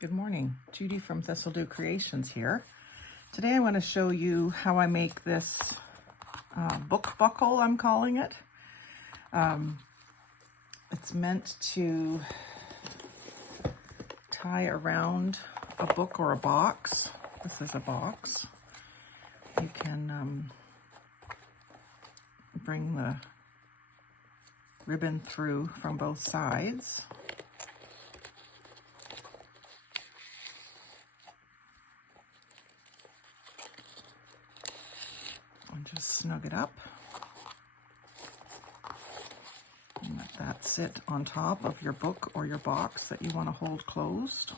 Good morning, Judy from Thistledew Creations here. Today I want to show you how I make this book buckle, I'm calling it. It's meant to tie around a book or a box. This is a box. You can bring the ribbon through from both sides. And just snug it up and let that sit on top of your book or your box that you want to hold closed.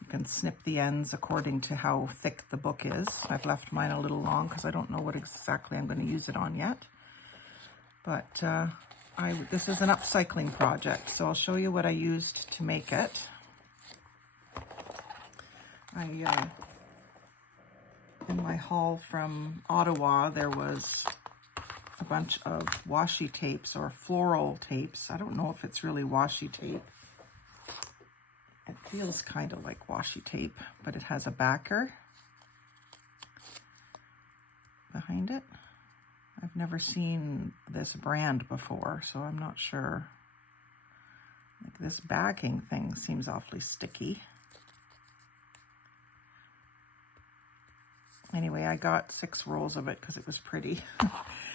You can snip the ends according to how thick the book is. I've left mine a little long because I don't know what exactly I'm going to use it on yet. But this is an upcycling project, so I'll show you what I used to make it. In my haul from Ottawa, there was a bunch of washi tapes or floral tapes. I don't know if it's really washi tape. It feels kind of like washi tape, but it has a backer behind it. I've never seen this brand before, so I'm not sure. Like, this backing thing seems awfully sticky. Anyway, I got 6 rolls of it because it was pretty.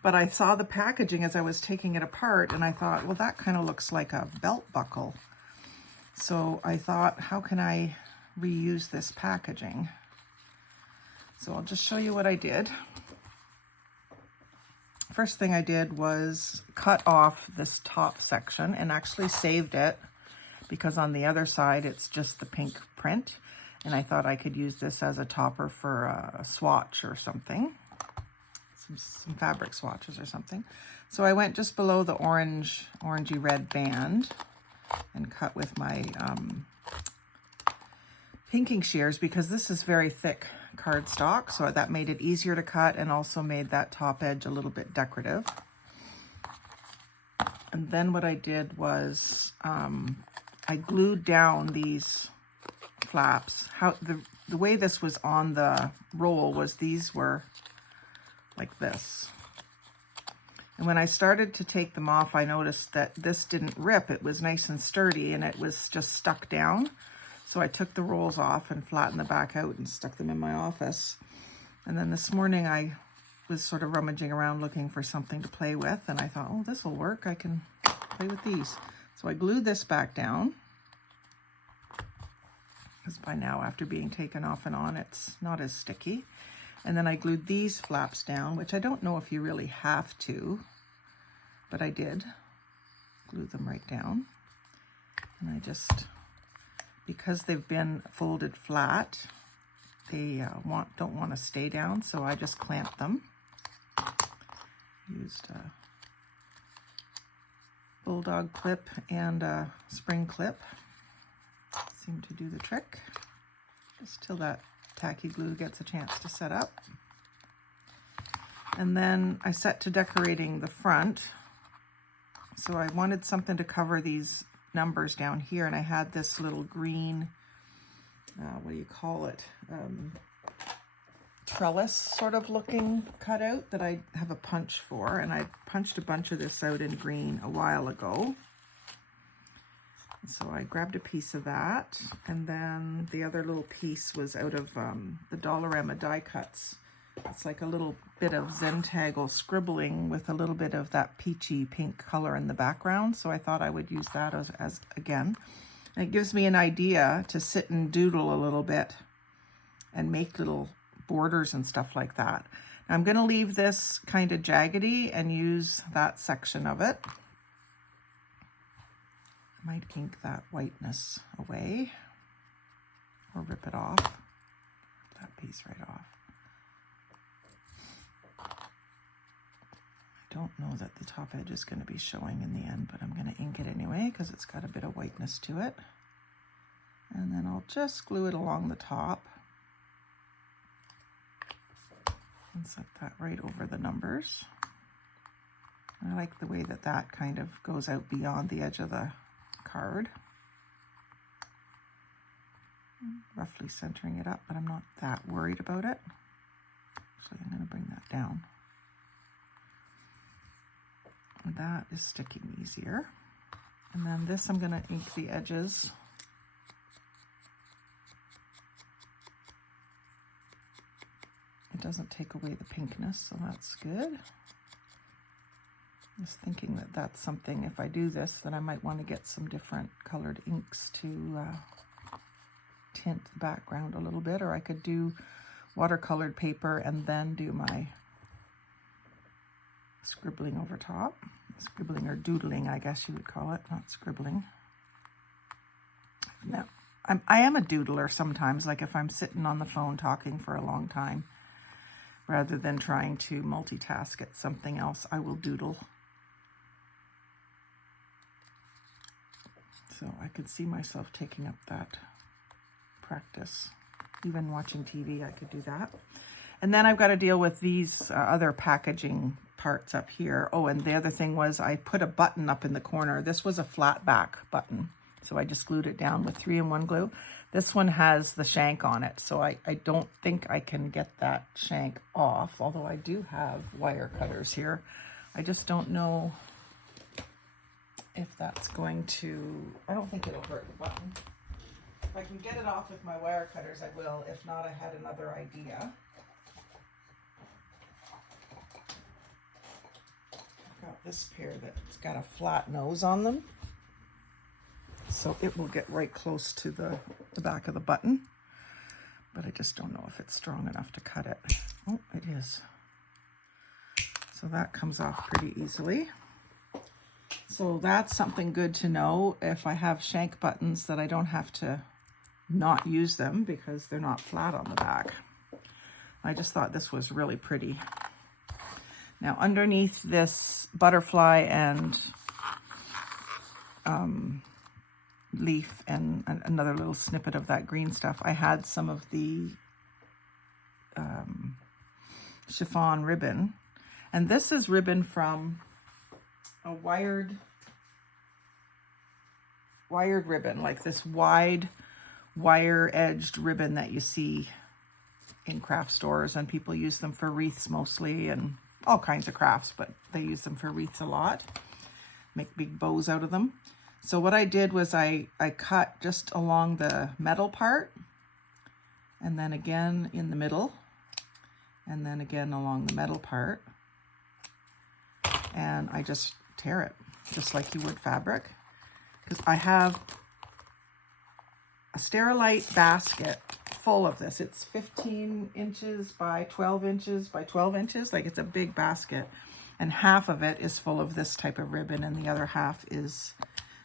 But I saw the packaging as I was taking it apart, and I thought, well, that kind of looks like a belt buckle. So I thought, how can I reuse this packaging? So I'll just show you what I did. First thing I did was cut off this top section and actually saved it because on the other side, it's just the pink print. And I thought I could use this as a topper for a swatch or something, some fabric swatches or something. So I went just below the orangey red band and cut with my pinking shears because this is very thick cardstock. So that made it easier to cut and also made that top edge a little bit decorative. And then what I did was I glued down these flaps. How the way this was on the roll was these were like this. And when I started to take them off, I noticed that this didn't rip. It was nice and sturdy and it was just stuck down. So I took the rolls off and flattened the back out and stuck them in my office. And then this morning I was sort of rummaging around looking for something to play with, and I thought, oh, this will work. I can play with these. So I glued this back down, because by now, after being taken off and on, it's not as sticky. And then I glued these flaps down, which I don't know if you really have to, but I did glue them right down. And I just, because they've been folded flat, they don't want to stay down, so I just clamped them. Used a bulldog clip and a spring clip. Seemed to do the trick, just till that tacky glue gets a chance to set up. And then I set to decorating the front. So I wanted something to cover these numbers down here, and I had this little green, what do you call it, trellis sort of looking cutout that I have a punch for, and I punched a bunch of this out in green a while ago. So I grabbed a piece of that, and then the other little piece was out of the Dollarama die cuts. It's like a little bit of Zentangle scribbling with a little bit of that peachy pink color in the background. So I thought I would use that as again. And it gives me an idea to sit and doodle a little bit and make little borders and stuff like that. Now I'm going to leave this kind of jaggedy and use that section of it. I might ink that whiteness away or rip it off. Rip that piece right off. I don't know that the top edge is going to be showing in the end, but I'm going to ink it anyway because it's got a bit of whiteness to it. And then I'll just glue it along the top and set that right over the numbers. I like the way that that kind of goes out beyond the edge of the card. roughly centering it up, but I'm not that worried about it. Actually, I'm going to bring that down. And that is sticking easier. And then this, I'm going to ink the edges. It doesn't take away the pinkness, so that's good. I was thinking that that's something, if I do this, that I might want to get some different colored inks to tint the background a little bit, or I could do watercolored paper and then do my scribbling over top. Scribbling or doodling, I guess you would call it, not scribbling. Now, I am a doodler sometimes, like if I'm sitting on the phone talking for a long time, rather than trying to multitask at something else, I will doodle. So I could see myself taking up that practice. Even watching TV, I could do that. And then I've got to deal with these other packaging parts up here. Oh, and the other thing was I put a button up in the corner. This was a flat back button, so I just glued it down with 3-in-1 glue. This one has the shank on it, so I don't think I can get that shank off, although I do have wire cutters here. I just don't know if that's going to, I don't think it'll hurt the button. If I can get it off with my wire cutters, I will. If not, I had another idea. I've got this pair that's got a flat nose on them, so it will get right close to the back of the button, but I just don't know if it's strong enough to cut it. Oh, it is. So that comes off pretty easily. So that's something good to know if I have shank buttons, that I don't have to not use them because they're not flat on the back. I just thought this was really pretty. Now underneath this butterfly and leaf and another little snippet of that green stuff, I had some of the chiffon ribbon. And this is ribbon from a wired ribbon, like this wide wire-edged ribbon that you see in craft stores, and people use them for wreaths mostly and all kinds of crafts, but they use them for wreaths a lot, make big bows out of them. So what I did was I cut just along the metal part, and then again in the middle, and then again along the metal part, and I just tear it just like you would fabric, because I have a Sterilite basket full of this. It's 15 inches by 12 inches by 12 inches, like it's a big basket, and half of it is full of this type of ribbon and the other half is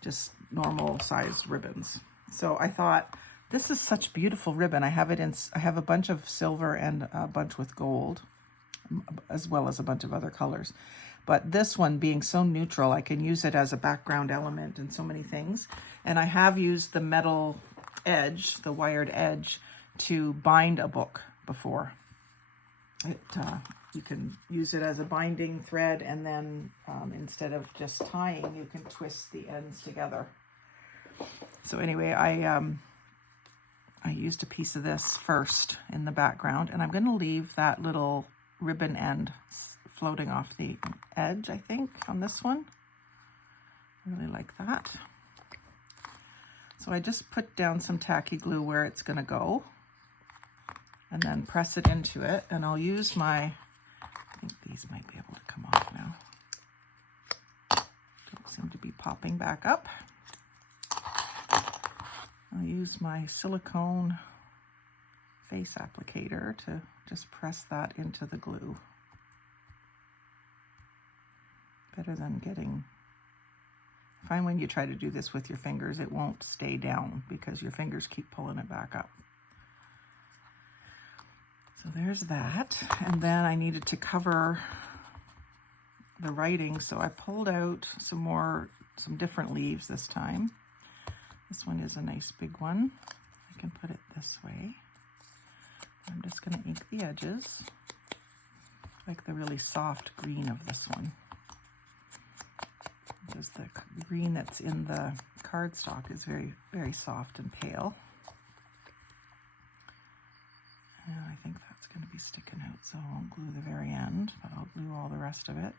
just normal size ribbons. So I thought, this is such beautiful ribbon. I have a bunch of silver and a bunch with gold, as well as a bunch of other colors. But this one being so neutral, I can use it as a background element and so many things. And I have used the metal edge, the wired edge, to bind a book before. You can use it as a binding thread, and then instead of just tying, you can twist the ends together. So anyway, I used a piece of this first in the background, and I'm going to leave that little ribbon end floating off the edge, I think, on this one. I really like that. So I just put down some tacky glue where it's going to go, and then press it into it, and I'll use my, I think these might be able to come off now. Don't seem to be popping back up. I'll use my silicone face applicator to just press that into the glue. Better than getting, I find when you try to do this with your fingers, it won't stay down because your fingers keep pulling it back up. So there's that. And then I needed to cover the writing, so I pulled out some different leaves this time. This one is a nice big one. I can put it this way. I'm just going to ink the edges. I like the really soft green of this one, because the green that's in the cardstock is very, very soft and pale. And I think that's going to be sticking out, so I won't glue the very end, but I'll glue all the rest of it.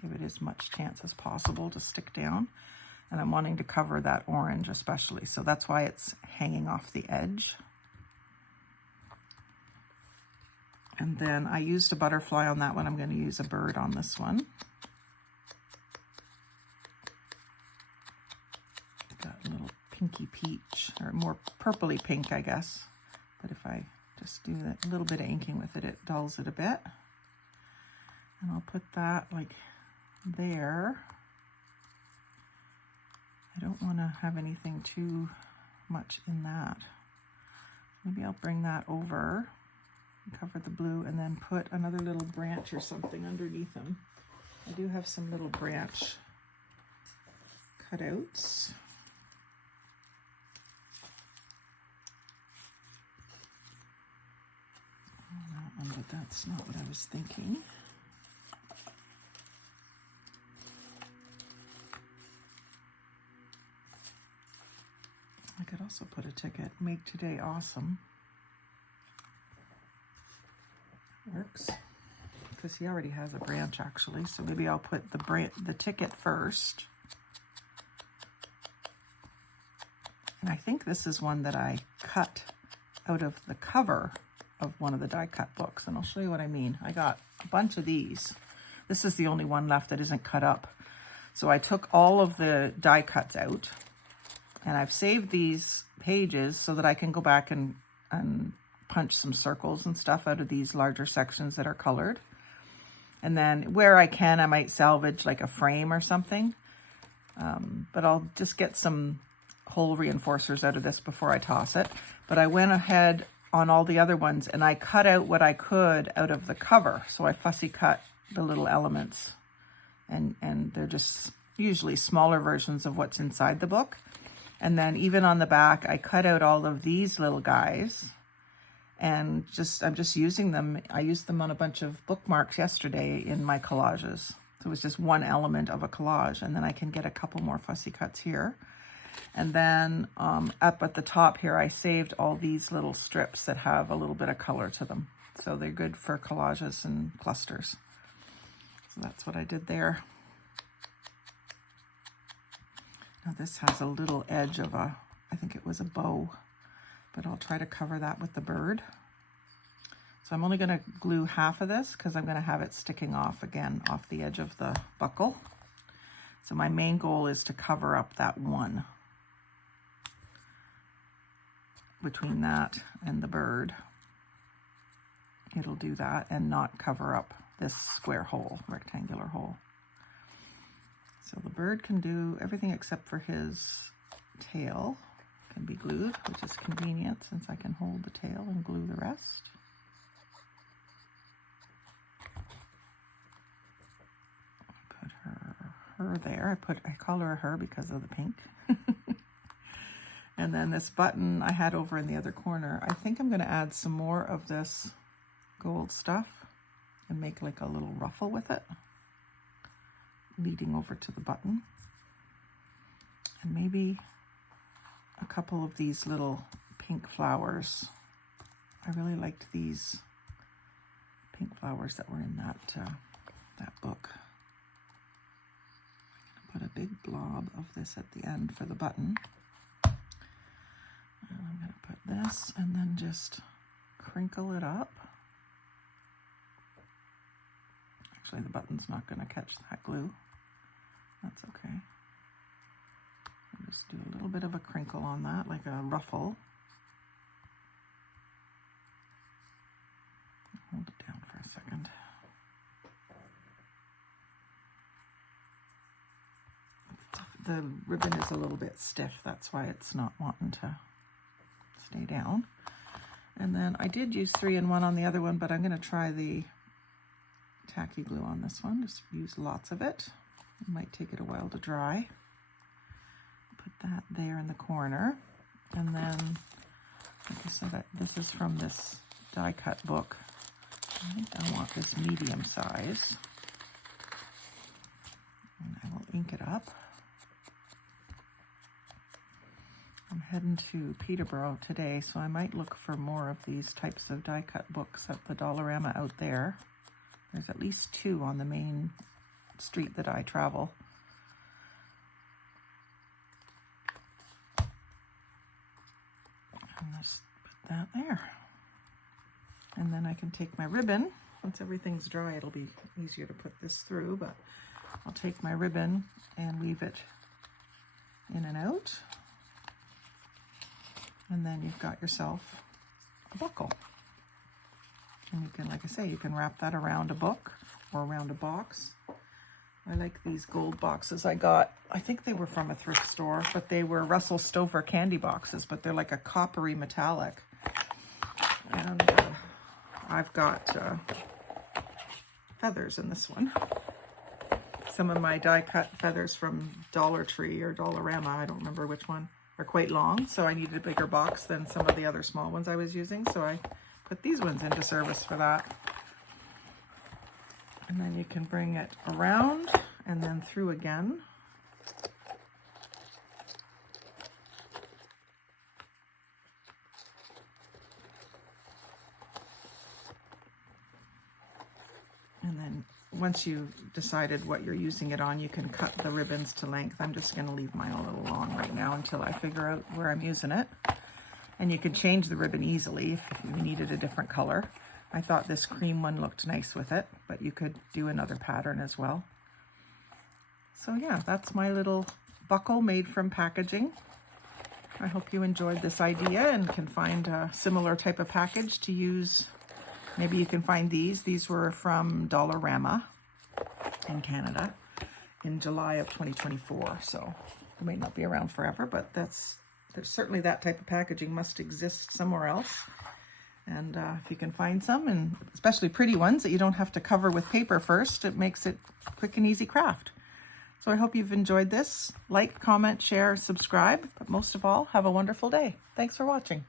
Give it as much chance as possible to stick down. And I'm wanting to cover that orange especially, so that's why it's hanging off the edge. And then I used a butterfly on that one. I'm going to use a bird on this one. Got a little pinky peach, or more purpley pink, I guess. But if I just do a little bit of inking with it, it dulls it a bit. And I'll put that like there. I don't want to have anything too much in that. Maybe I'll bring that over and cover the blue and then put another little branch or something underneath them. I do have some little branch cutouts. That one, but that's not what I was thinking. I could also put a ticket, make today awesome. Works, because he already has a branch actually, so maybe I'll put the ticket first. And I think this is one that I cut out of the cover of one of the die cut books, and I'll show you what I mean. I got a bunch of these. This is the only one left that isn't cut up. So I took all of the die cuts out, and I've saved these pages so that I can go back and punch some circles and stuff out of these larger sections that are colored. And then where I can, I might salvage like a frame or something. But I'll just get some hole reinforcers out of this before I toss it. But I went ahead on all the other ones and I cut out what I could out of the cover. So I fussy cut the little elements, and they're just usually smaller versions of what's inside the book. And then even on the back, I cut out all of these little guys, and I'm just using them. I used them on a bunch of bookmarks yesterday in my collages. So it was just one element of a collage, and then I can get a couple more fussy cuts here. And then up at the top here, I saved all these little strips that have a little bit of color to them. So they're good for collages and clusters. So that's what I did there. Now this has a little edge of I think it was a bow, but I'll try to cover that with the bird. So I'm only going to glue half of this because I'm going to have it sticking off again off the edge of the buckle. So my main goal is to cover up that one between that and the bird. It'll do that and not cover up this square hole, rectangular hole. So the bird can do everything except for his tail can be glued, which is convenient since I can hold the tail and glue the rest. Put her there. I call her a her because of the pink. And then this button I had over in the other corner, I think I'm going to add some more of this gold stuff and make like a little ruffle with it, leading over to the button. And maybe a couple of these little pink flowers. I really liked these pink flowers that were in that book. I'm going to put a big blob of this at the end for the button. And I'm going to put this and then just crinkle it up. Actually, the button's not going to catch that glue. That's okay. I'll just do a little bit of a crinkle on that, like a ruffle. Hold it down for a second. The ribbon is a little bit stiff, that's why it's not wanting to stay down. And then I did use 3-in-1 on the other one, but I'm going to try the tacky glue on this one. Just use lots of it. It might take it a while to dry. Put that there in the corner. And then, like I said, this is from this die cut book. I think I want this medium size. And I will ink it up. I'm heading to Peterborough today, so I might look for more of these types of die cut books at the Dollarama out there. There's at least 2 on the main street that I travel. And just put that there. And then I can take my ribbon. Once everything's dry, it'll be easier to put this through, but I'll take my ribbon and weave it in and out. And then you've got yourself a buckle. And you can, like I say, you can wrap that around a book or around a box. I like these gold boxes I got. I think they were from a thrift store, but they were Russell Stover candy boxes, but they're like a coppery metallic. And I've got feathers in this one. Some of my die cut feathers from Dollar Tree or Dollarama, I don't remember which one, are quite long, so I needed a bigger box than some of the other small ones I was using, so I put these ones into service for that. And then you can bring it around and then through again. And then once you've decided what you're using it on, you can cut the ribbons to length. I'm just going to leave mine a little long right now until I figure out where I'm using it. And you can change the ribbon easily if you needed a different color. I thought this cream one looked nice with it, but you could do another pattern as well. So yeah, that's my little buckle made from packaging. I hope you enjoyed this idea and can find a similar type of package to use. Maybe you can find these. These were from Dollarama in Canada in July of 2024. So they may not be around forever, but there's certainly that type of packaging must exist somewhere else. And if you can find some, and especially pretty ones that you don't have to cover with paper first, it makes it quick and easy craft. So I hope you've enjoyed this. Like, comment, share, subscribe, but most of all, have a wonderful day. Thanks for watching.